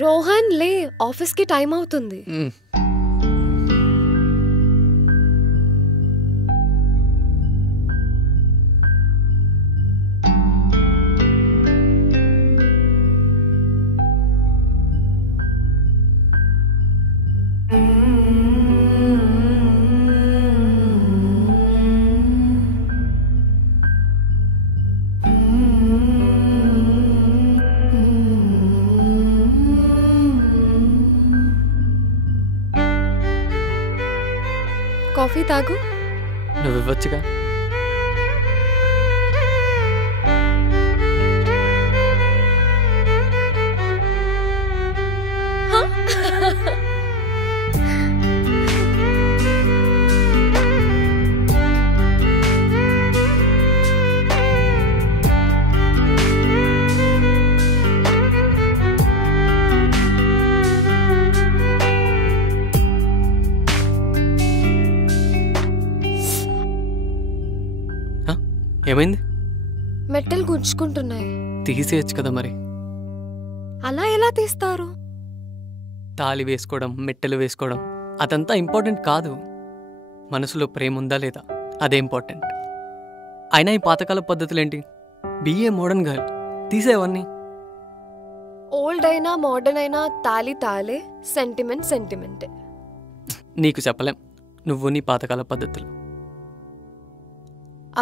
రోహన్ లే, ఆఫీస్ కి టైం అవుతుంది. కాఫీ తాగు. నువ్వు ఇవ్వచ్చుగా. ఏమైంది? మెట్టలు గుంజుకుంటున్నాయి. తీసేయచ్చు కదా మరి. అలా ఎలా తీస్తారు? తాళి వేసుకోవడం, మెట్టెలు వేసుకోవడం అదంతా ఇంపార్టెంట్ కాదు. మనసులో ప్రేమ ఉందా లేదా అదే ఇంపార్టెంట్. అయినా ఈ పాతకాల పద్ధతులేంటి? బిఏ మోడర్న్ గర్ల్, తీసేవన్నీ. ఓల్డ్ అయినా మోడర్న్ అయినా తాళి తాలే, సెంటిమెంట్ సెంటిమెంటే. నీకు చెప్పలేం నువ్వు నీ పాతకాల పద్ధతులు.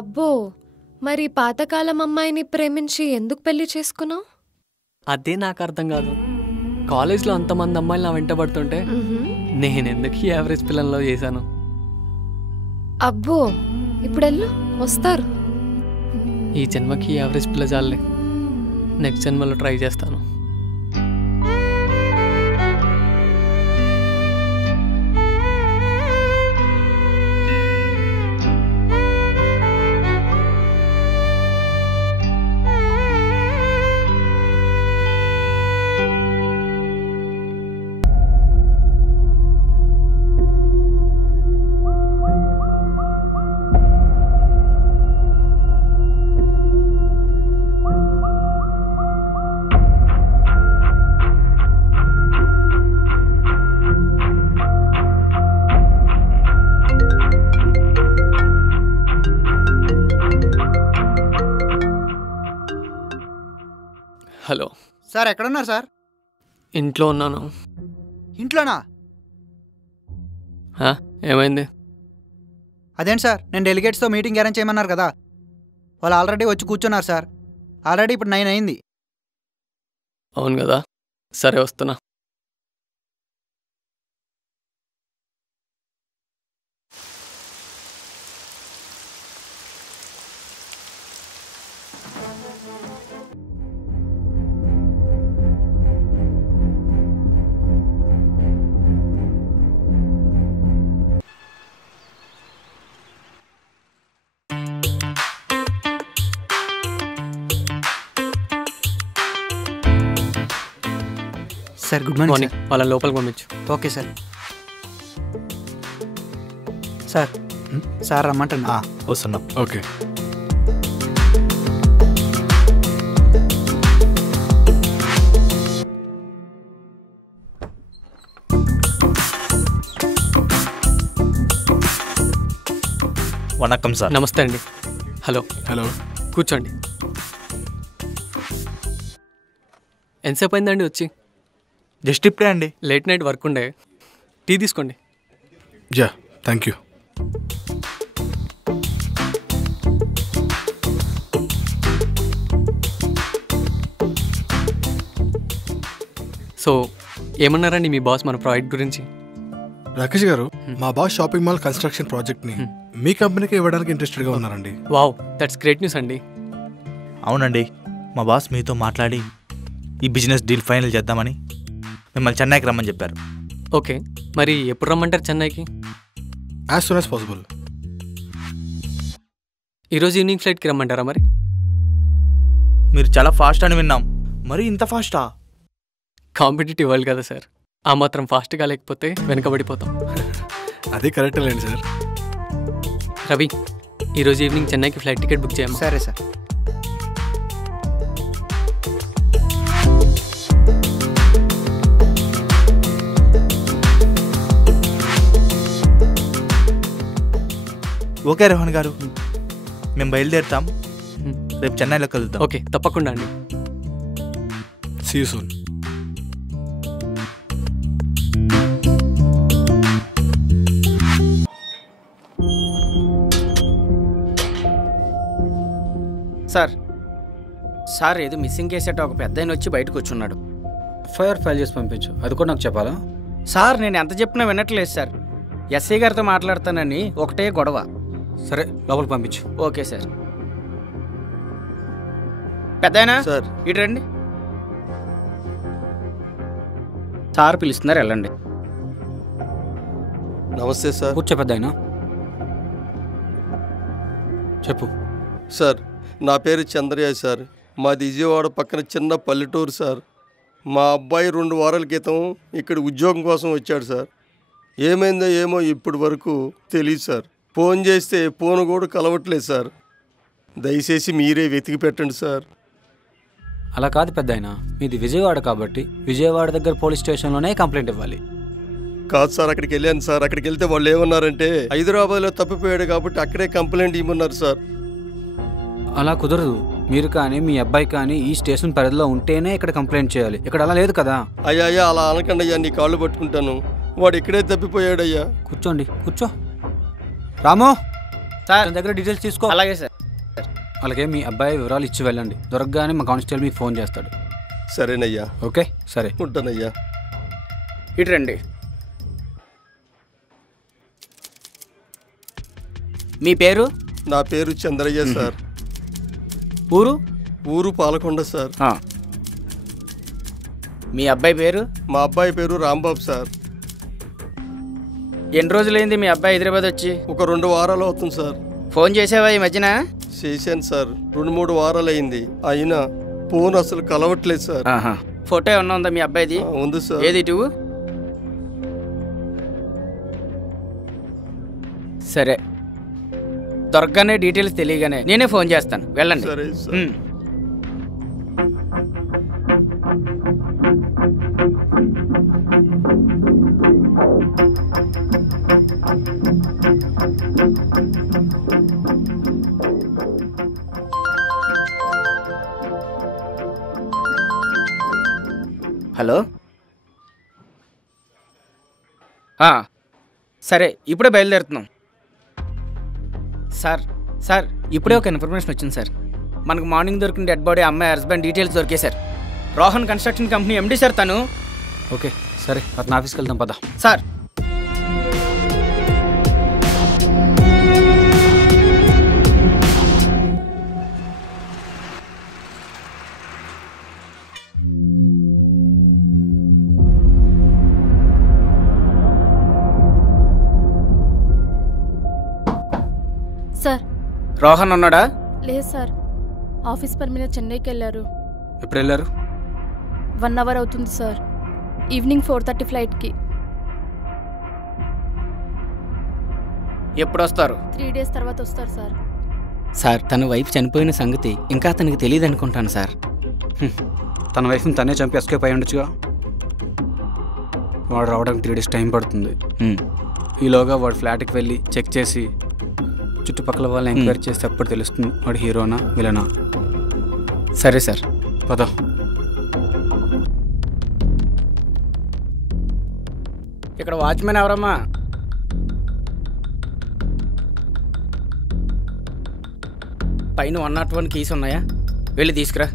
అబ్బో, మరి పాతకాలం అమ్మాయిని ప్రేమించి ఎందుకు పెళ్లి చేసుకున్నావు? అదే నాకు అర్థం కాదు. కాలేజ్లో అంతమంది అమ్మాయిలు నా వెంట పడుతుంటే నేనెందుకు ఈ యావరేజ్ పిల్లల్లో చేశాను? అబ్బో, ఇప్పుడెళ్ళు, వస్తారు. ఈ జన్మకి యావరేజ్ పిల్ల చాలే, నెక్స్ట్ జన్మలో ట్రై చేస్తాను. హలో సార్, ఎక్కడున్నారు సార్? ఇంట్లో ఉన్నాను. ఇంట్లోనా? ఏమైంది? అదేంటి సార్, నేను డెలిగేట్స్తో మీటింగ్ అరేంజ్ చేయమన్నారు కదా, వాళ్ళు ఆల్రెడీ వచ్చి కూర్చున్నారు సార్. ఆల్రెడీ ఇప్పుడు 9 అయింది. అవును కదా, సరే వస్తున్నా. Sir, good morning. వాళ్ళ లోపలికి పంపించు. Okay sir. సార్, సార్ రమ్మంటున్నా. వస్తున్నా. ఓకే. వణకం సార్. నమస్తే అండి. హలో. హలో, కూర్చోండి. ఎంతసేపు అయిందండి వచ్చి? జస్ట్ ఇప్పుడే అండి. లేట్ నైట్ వర్క్ ఉండే. టీ తీసుకోండి. Yeah, thank you. సో ఏమన్నారండి మీ బాస్ మన ప్రాజెక్ట్ గురించి? రాకేష్ గారు, మా బాస్ షాపింగ్ మాల్ కన్స్ట్రక్షన్ ప్రాజెక్ట్ని మీ కంపెనీకి ఇవ్వడానికి ఇంట్రెస్టెడ్గా ఉన్నారండి. వావ్, దట్స్ గ్రేట్ న్యూస్ అండి. అవునండి, మా బాస్ మీతో మాట్లాడి ఈ బిజినెస్ డీల్ ఫైనల్ చేద్దామని మిమ్మల్ని చెన్నైకి రమ్మని చెప్పారు. ఓకే, మరి ఎప్పుడు రమ్మంటారు చెన్నైకి? As soon as possible. ఈరోజు ఈవినింగ్ ఫ్లైట్కి రమ్మంటారా మరి? మీరు చాలా ఫాస్ట్ అని విన్నాం, మరి ఇంత ఫాస్టా? కాంపిటేటివ్ వరల్డ్ కదా సార్, ఆ మాత్రం ఫాస్ట్గా లేకపోతే వెనకబడిపోతాం. అదే కరెక్ట్ లేండి సార్. రవి, ఈరోజు ఈవినింగ్ చెన్నైకి ఫ్లైట్ టికెట్ బుక్ చేయండి. సరే సార్. ఓకే రోహన్ గారు, మేము బయలుదేరుతాం. రేపు చెన్నైలో కలుద్దాం. ఓకే, తప్పకుండా అండి. See you soon. సార్ ఏదో మిస్సింగ్ కేసేట ఒక పెద్ద ఆయన వచ్చి బయటకు వచ్చున్నాడు. ఎఫ్ఐఆర్ ఫైల్ చేసి పంపించు, అది కూడా నాకు చెప్పాలా? సార్ నేను ఎంత చెప్పినా వినట్లేదు సార్. ఎస్ఐ గారితో మాట్లాడతానని ఒకటే గొడవ. సరే, లోపలికి పంపించు. Okay sir. పెద్దాయనా సార్, ఇటు రండి. సార్ పిలుస్తున్నారు, వెళ్ళండి. నమస్తే సార్. కూర్చో పెద్ద ఆయన. చెప్పు. సార్, నా పేరు చంద్రయ్య సార్. మాది విజయవాడ పక్కన చిన్న పల్లెటూరు సార్. మా అబ్బాయి 2 వారాల క్రితం ఇక్కడ ఉద్యోగం కోసం వచ్చాడు సార్. ఏమైందో ఏమో ఇప్పటి వరకు తెలియదు సార్. ఫోన్ చేస్తే ఫోన్ కూడా కలవట్లేదు సార్. దయచేసి మీరే వెతికి పెట్టండి సార్. అలా కాదు పెద్ద ఆయన, మీది విజయవాడ కాబట్టి విజయవాడ దగ్గర పోలీస్ స్టేషన్లోనే కంప్లైంట్ ఇవ్వాలి. కాదు సార్, అక్కడికి వెళ్ళాను సార్. అక్కడికి వెళ్తే వాళ్ళు ఏమన్నారంటే హైదరాబాద్లో తప్పిపోయాడు కాబట్టి అక్కడే కంప్లైంట్ ఇవ్వమన్నారు సార్. అలా కుదరదు. మీరు కానీ మీ అబ్బాయి కానీ ఈ స్టేషన్ పరిధిలో ఉంటేనే ఇక్కడ కంప్లైంట్ చేయాలి. ఇక్కడ అలా లేదు కదా. అయ్యా అలా అనకండి అయ్యా, నీ కాళ్ళు పట్టుకుంటాను. వాడు ఇక్కడే తప్పిపోయాడయ్యా. కూర్చోండి, కూర్చో. రాము సార్ తన దగ్గర డీటెయిల్స్ తీసుకో. అలాగే సార్. అలాగే మీ అబ్బాయి వివరాలు ఇచ్చి వెళ్ళండి. దొరకగానే మా కానిస్టేబుల్ మీకు ఫోన్ చేస్తాడు. సరేనయ్యా. ఓకే, సరే. ఉంటానయ్యా. ఇటు రండి. మీ పేరు? నా పేరు చంద్రయ్య సార్. ఊరు? ఊరు పాలకొండ సార్. మీ అబ్బాయి పేరు? మా అబ్బాయి పేరు రాంబాబు సార్. ఎన్ని రోజులైంది మీ అబ్బాయి హైదరాబాద్ వచ్చి? ఒక 2 వారాలు అవుతుంది సార్. ఫోన్ చేసావా ఈ మధ్యన? చేశాను సార్. 2-3 వారాలు అయింది. అయినా ఫోన్ అసలు కలవట్లేదు సార్. ఫోటో ఏమన్నా ఉందా మీ అబ్బాయిది? ఉంది సార్. ఏది ఇటు? సరే, దొరకగానే డీటెయిల్స్ తెలియగానే నేనే ఫోన్ చేస్తాను, వెళ్ళండి. సరే సార్. హలో. సరే, ఇప్పుడే బయలుదేరుతున్నాం. సార్ ఇప్పుడే ఒక ఇన్ఫర్మేషన్ వచ్చింది సార్. మనకు మార్నింగ్ దొరికిన డెడ్ బాడీ అమ్మాయి హస్బెండ్ డీటెయిల్స్ దొరికే sir. Rohan construction company MD sir తను. ఓకే, సరే. అతను ఆఫీస్కి వెళ్దాం, పద. సార్ సార్, రోహన్ ఉన్నాడా? లేదు సార్, ఆఫీస్ పని మీద చెన్నైకి వెళ్ళారు. ఎప్పుడు వెళ్ళారు? 1 అవర్ అవుతుంది సార్. ఈవినింగ్ 4:30 ఫ్లైట్కి. ఎప్పుడు వస్తారు? 3 డేస్ తర్వాత వస్తారు సార్. సార్, తన వైఫ్ చనిపోయిన సంగతి ఇంకా అతనికి తెలియదు అనుకుంటాను సార్. తన వైఫ్ని తనే చంపి ఎస్కేప్ అయి ఉండొచ్చుగా. వాడు రావడానికి 3 డేస్ టైం పడుతుంది. ఈలోగా వాడు ఫ్లాట్కి వెళ్ళి చెక్ చేసి చుట్టుపక్కల వాళ్ళని ఎంక్వైరీ చేస్తే అప్పుడు తెలుస్తుంది వాడు హీరోనా విలనా. సరే సార్, పద. ఇక్కడ వాచ్మెన్ ఎవరమ్మా? పైన 101 కీస్ ఉన్నాయా? వెళ్ళి తీసుకురా.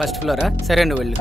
First flora? సరే, నువ్వు వెళ్ళు.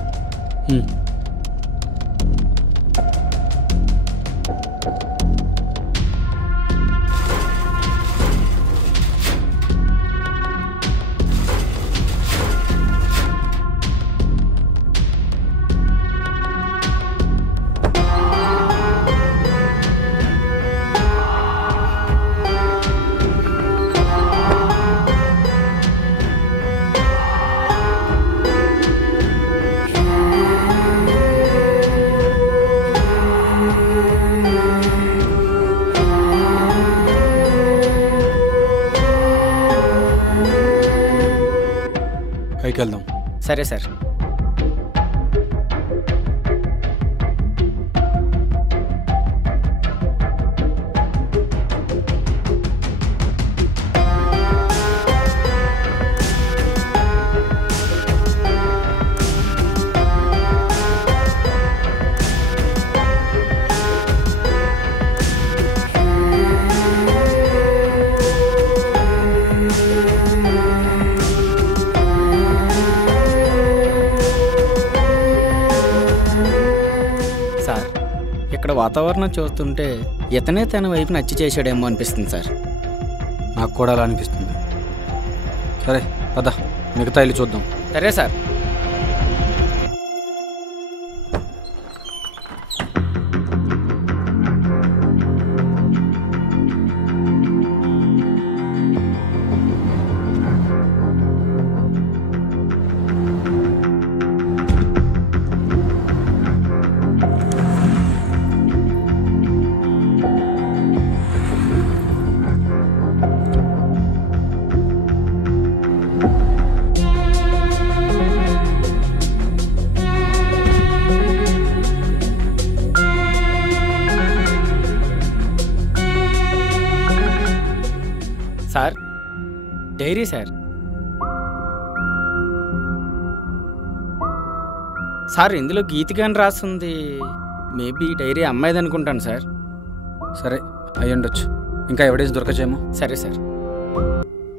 పైకి వెళ్దాం. సరే సార్. వాతావరణం చూస్తుంటే ఇతనే తన వైపు నచ్చి చేశాడేమో అనిపిస్తుంది సార్. నాకు కూడా అలా అనిపిస్తుంది. సరే పద, మిగతా ఇల్లు చూద్దాం. సరే sir. Sir diary sir. Sir ఇందులో గీతిక అని రాస్తుంది. మేబీ డైరీ అమ్మాయిది అనుకుంటాను సార్. సరే అయ్యి ఉండొచ్చు. ఇంకా ఎవిడెన్స్ దొరకచేమో. సరే సార్.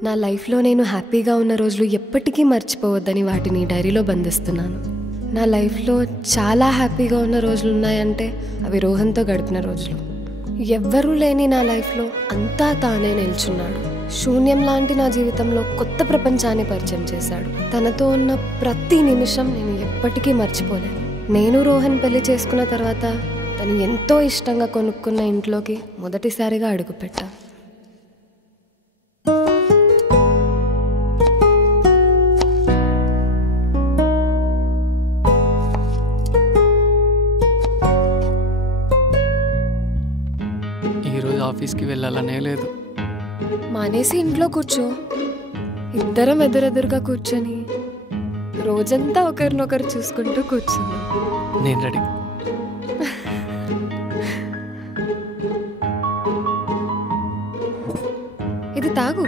నా లైఫ్లో నేను హ్యాపీగా ఉన్న రోజులు ఎప్పటికీ మర్చిపోవద్దని వాటిని డైరీలో బంధిస్తున్నాను. నా లైఫ్లో చాలా హ్యాపీగా ఉన్న రోజులు ఉన్నాయంటే అవి రోహన్తో గడిపిన రోజులు. ఎవ్వరూ లేని నా లైఫ్లో అంతా తానే నిల్చున్నాడు. శూన్యం లాంటి నా జీవితంలో కొత్త ప్రపంచాన్ని పరిచయం చేశాడు. తనతో ఉన్న ప్రతి నిమిషం నేను ఎప్పటికీ మర్చిపోలేను. నేను రోహన్ పెళ్లి చేసుకున్న తర్వాత తను ఎంతో ఇష్టంగా కొనుక్కున్న ఇంట్లోకి మొదటిసారిగా అడుగుపెట్టా. ఈరోజు ఆఫీస్కి వెళ్ళాలనే లేదు. మానేసి ఇంట్లో కూర్చో. ఇద్దరం ఎదురెదురుగా కూర్చొని రోజంతా ఒకరినొకరు చూసుకుంటూ కూర్చుంది. నేను రెడీ. ఇది తాగు.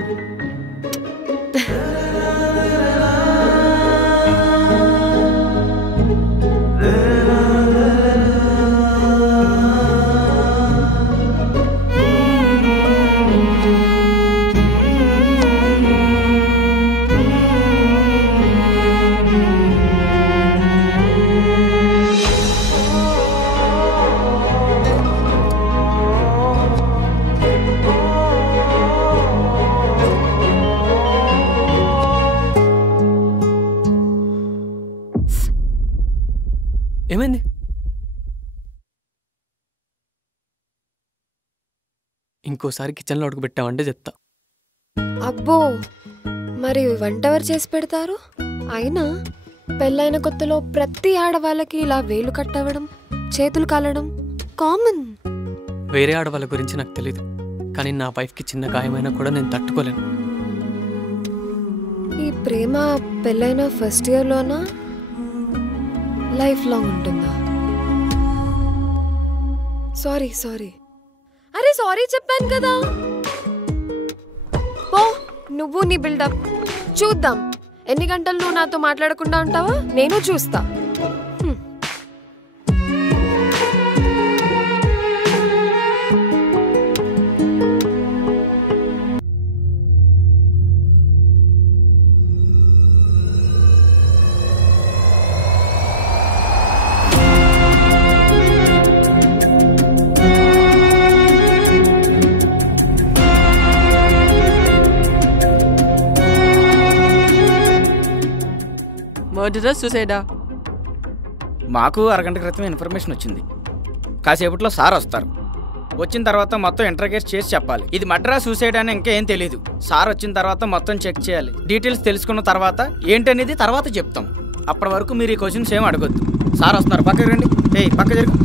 ఏమైంది? ఇంకోసారి కిచెన్లో అడుగు పెట్టామంటే చెప్తా. అబ్బో, మరి వంట ఎవరు చేసి పెడతారు? అయినా పెళ్ళైన కొత్తలో ప్రతి ఆడవాళ్ళకి ఇలా వేలు కట్టవడం, చేతులు కాలడం కామన్. వేరే ఆడవాళ్ళ గురించి నాకు తెలీదు, కానీ నా వైఫ్కి చిన్న గాయమైనా కూడా నేను తట్టుకోలేను. ఈ ప్రేమ పెళ్ళైన ఫస్ట్ ఇయర్లోనా లైఫ్ లాంగ్ ఉంటుందా? Sorry sorry. అరే సారీ చెప్పాను కదా. పో నువ్వు నీ బిల్డప్. చూద్దాం ఎన్ని గంటలు నువ్వు నాతో మాట్లాడకుండా ఉంటావా, నేను చూస్తా. మాకు అరగంట క్రితం ఇన్ఫర్మేషన్ వచ్చింది. కాసేపట్లో సార్ వస్తారు. వచ్చిన తర్వాత మొత్తం ఇంటర్గేట్ చేసి చెప్పాలి. ఇది మర్డరా సూసైడ్ అని ఇంకా ఏం తెలియదు. సార్ వచ్చిన తర్వాత మొత్తం చెక్ చేయాలి. డీటెయిల్స్ తెలుసుకున్న తర్వాత ఏంటనేది తర్వాత చెప్తాం. అప్పటి వరకు మీరు ఈ క్వశ్చన్స్ ఏం అడగొద్దు. సార్ వస్తున్నారు, పక్కకి రండి. పక్క జరుగు.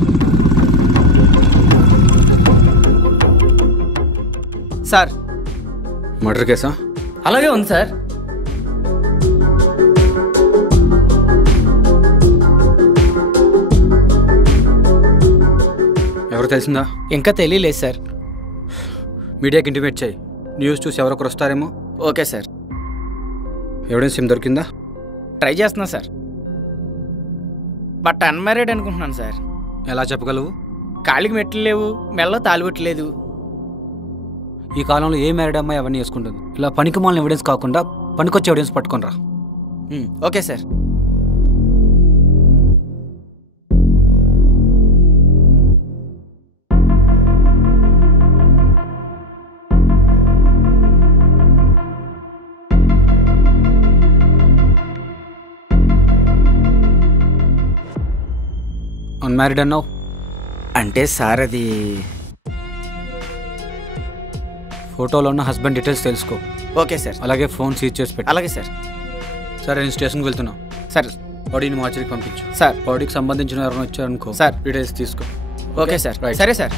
సార్ మర్డర్ కేసా? అలాగే ఉంది సార్. ఎవరు తెలిసిందా? ఇంకా తెలియలేదు సార్. మీడియాకి ఇంటిమేట్ చేయి. న్యూస్ చూసి ఎవరొకరు వస్తారేమో. Okay sir. ఎవిడెన్స్ ఏం దొరికిందా? ట్రై చేస్తున్నా సార్. బట్ అన్మ్యారీడ్ అనుకుంటున్నాను సార్. ఎలా చెప్పగలవు? కాళ్ళకి మెట్లు లేవు, మెల్లో తాలిబెట్టలేదు. ఈ కాలంలో ఏ మ్యారీడ్ అమ్మాయి అవన్నీ వేసుకుంటుంది. ఇలా పనికి మాలిన ఎవిడెన్స్ కాకుండా పనికొచ్చే ఎవిడెన్స్ పట్టుకొని రా. Okay sir. అన్మ్యారీడ్ అన్నావు? అంటే సార్ అది ఫోటోలో ఉన్న హస్బెండ్ డీటెయిల్స్ తెలుసుకో. Okay sir. అలాగే ఫోన్ సీజ్ చేసి పెట్టు. అలాగే సార్. సరే నేను స్టేషన్కి వెళ్తున్నా. సార్. బాడీని మార్చరికి పంపించు. సార్. బాడీకి సంబంధించిన ఎవరైనా వచ్చారనుకో సార్ డీటెయిల్స్ తీసుకో. Okay sir. సరే సార్.